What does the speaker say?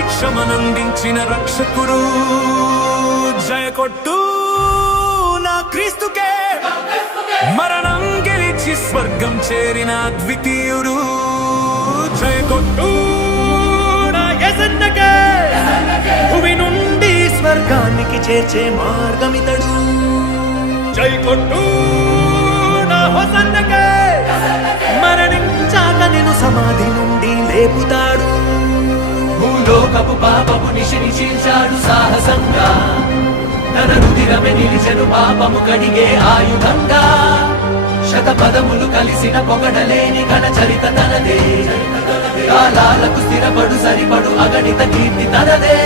శిక్షమనందించిన రక్షకుడు. జయ కొట్టు నా క్రీస్తుకే, మరణం గెలిచి స్వర్గం చేరిన ద్వితీయుడు. జయ కొట్టు నా యేసన్నకే, భూమి నుండి స్వర్గానికి చేర్చే మార్గమితడు. జై కొట్టు నా హోసన్నకే, మరణించాక నిన్ను సమాధి నుండి లేపుతాడు. భూలోకపు పాపము నిశిని చీల్చాడు సాహసంగా, తన రుధిరమే నిలిచెను పాపము కడిగే ఆయుధంగా. శతపదములు కలిసిన పొగడలేని ఘన చరిత తనదే, కాలాలకు స్థిరపడు సరిపడు అగణిత కీర్తి తనదే.